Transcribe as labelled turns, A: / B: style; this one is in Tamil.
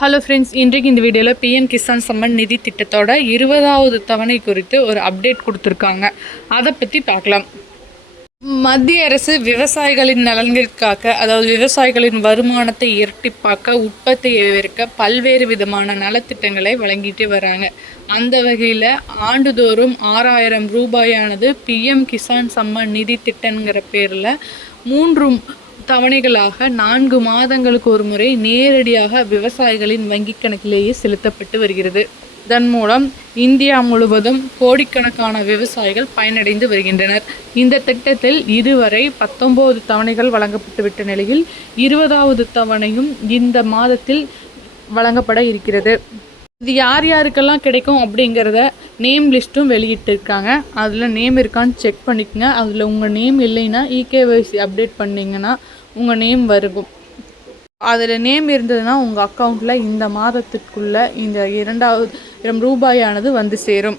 A: ஹலோ ஃப்ரெண்ட்ஸ் இன்றைக்கு இந்த வீடியோவில் பிஎம் கிசான் சம்மன் நிதி திட்டத்தோட இருபதாவது தவணை குறித்து ஒரு அப்டேட் கொடுத்துருக்காங்க. அதை பற்றி பார்க்கலாம். மத்திய அரசு விவசாயிகளின் நலன்களுக்காக அதாவது விவசாயிகளின் வருமானத்தை இரட்டிப்பாக்க உற்பத்தியை பெருக்க பல்வேறு விதமான நலத்திட்டங்களை வழங்கிட்டு வராங்க. அந்த வகையில் ஆண்டுதோறும் ஆறாயிரம் ரூபாயானது பிஎம் கிசான் சம்மன் நிதி திட்டங்கிற பேரில் மூன்று தவணைகளாக நான்கு மாதங்களுக்கு ஒரு முறை நேரடியாக விவசாயிகளின் வங்கிக் கணக்கிலேயே செலுத்தப்பட்டு வருகிறது. இதன் மூலம் இந்தியா முழுவதும் கோடிக்கணக்கான விவசாயிகள் பயனடைந்து வருகின்றனர். இந்த திட்டத்தில் இதுவரை பத்தொன்பது தவணைகள் வழங்கப்பட்டுவிட்ட நிலையில் இருபதாவது தவணையும் இந்த மாதத்தில் வழங்கப்பட இருக்கிறது. இது யார் யாருக்கெல்லாம் கிடைக்கும் அப்படிங்கிறத நேம் லிஸ்ட்டும் வெளியிட்டிருக்காங்க. அதில் நேம் இருக்கான்னு செக் பண்ணிக்கோங்க. அதில் உங்கள் நேம் இல்லைன்னா இகேவைசி அப்டேட் பண்ணிங்கன்னா உங்கள் நேம் வருகும். அதில் நேம் இருந்ததுன்னா உங்கள் அக்கௌண்ட்டில் இந்த மாதத்துக்குள்ளே இந்த இரண்டாவது ரூபாயானது வந்து சேரும்.